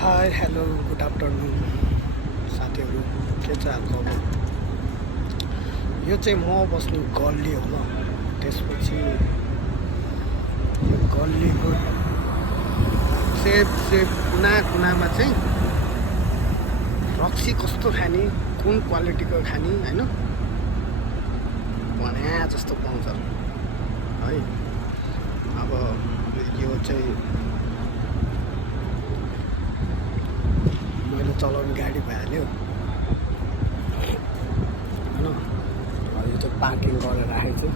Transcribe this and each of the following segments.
Hi hello good afternoon साथीहरू, के छ हालखबर? यो चाहिँ म बस्ने गल्ली हो ल। त्यसपछि यो गल्लीको सेप कुना कुनामा चाहिँ रक्सी कस्तो खाने, कुन क्वालिटीको खाने होइन भने जस्तो पाउँछ है। अब यो चाहिँ मैले चलाउने गाडी भइहाल्यो होइन। यो चाहिँ पार्किङ गरेर राखेको छु।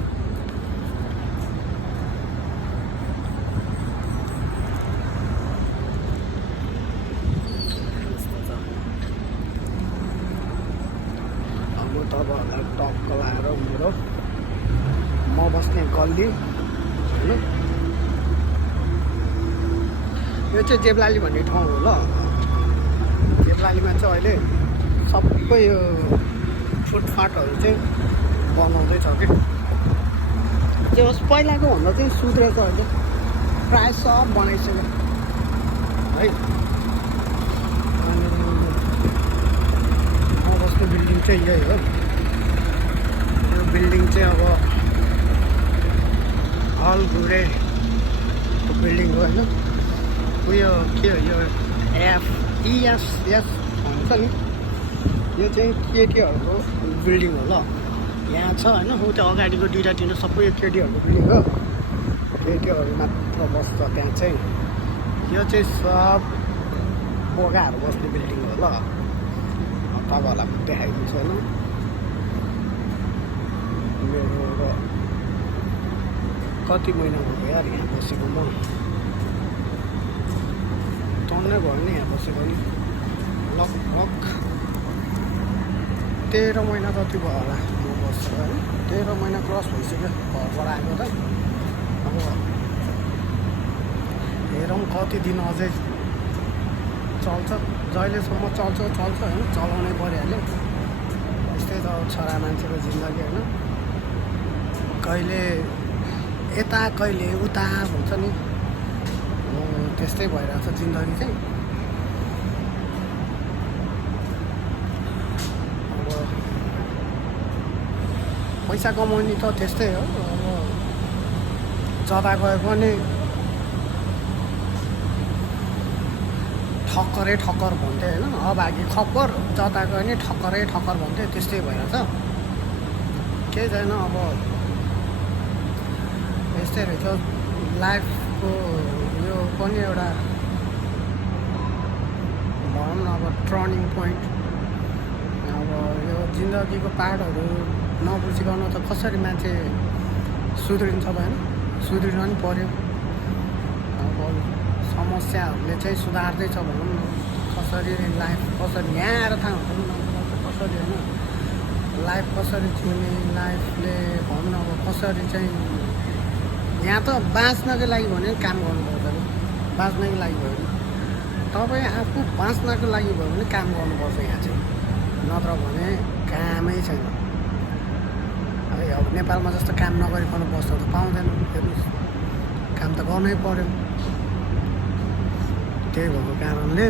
अब म तपाईँहरूलाई टक्क लाएर मेरो म बस्ने गल्ली होइन, यो चाहिँ जेब्लाली भन्ने ठाउँ हो ल। जेब्लालीमा चाहिँ अहिले सबै यो फुटपाथहरू चाहिँ बनाउँदैछ कि त्यो पहिलाको भन्दा चाहिँ सुध्रेको अहिले प्रायः सब बनाइसक्यो है। अनि म बस्ने बिल्डिङ चाहिँ यही हो। यो बिल्डिङ चाहिँ अब हल घुरेको बिल्डिङ हो होइन। उयो के हो यो एस भन्छ नि, यो चाहिँ केटीहरूको बिल्डिङ हो ल। यहाँ छ होइन, ऊ त्यो अगाडिको दुईवटा तिनवटा सबै केटीहरूको बिल्डिङ हो। केटीहरू मात्र बस्छ त्यहाँ चाहिँ। यो चाहिँ सब बोगाहरू बस्ने बिल्डिङ हो ल। तपाईँहरूलाई म देखाइदिन्छु होइन। मेरो कति महिना भयो यार यहाँ बसेको, म टन्नै भयो नि यहाँ बसेको नि। लगभग 13 महिना जति भयो होला म बसेको होइन। 13 महिना क्रस भइसक्यो घरबाट आएको त। अब हेरौँ कति दिन अझै चल्छ, जहिलेसम्म चल्छ होइन, चलाउनै परिहाल्यो। यस्तै त छोरा मान्छेको जिन्दगी होइन, कहिले यता कहिले उता भन्छ नि, त्यस्तै भइरहेछ जिन्दगी चाहिँ। अब पैसा कमाउने त त्यस्तै हो। अब जता गए पनि ठक्कर भन्थे होइन, अभागी खप्पर जता गयो नि ठक्कर भन्थे, त्यस्तै भइरहेछ। केही छैन, अब यस्तै रहेछ लाइफको। यो पनि एउटा भनौँ न अब टर्निङ पोइन्ट। अब यो जिन्दगीको पार्टहरू नबुझिकन त कसरी मान्छे सुध्रिन्छ त होइन, सुध्रिन नि पऱ्यो। अब समस्याहरूले चाहिँ सुधार्दैछ भनौँ न, कसरी लाइफ कसरी यहाँ आएर थाहा हुन्छ नि कसरी होइन, लाइफ कसरी जिउने, लाइफले भनौँ न अब कसरी चाहिँ। यहाँ त बाँच्नको लागि भने काम गर्नुपर्छ नि, बाँच्नको लागि भयो भने तपाईँ आफू बाँच्नको लागि भयो भने काम गर्नुपर्छ यहाँ चाहिँ, नत्र भने कामै छैन है। अब नेपालमा जस्तो काम नगरिकन बस्न त पाउँदैन, हेर्नुहोस् काम त गर्नै पऱ्यो। त्यही भएको कारणले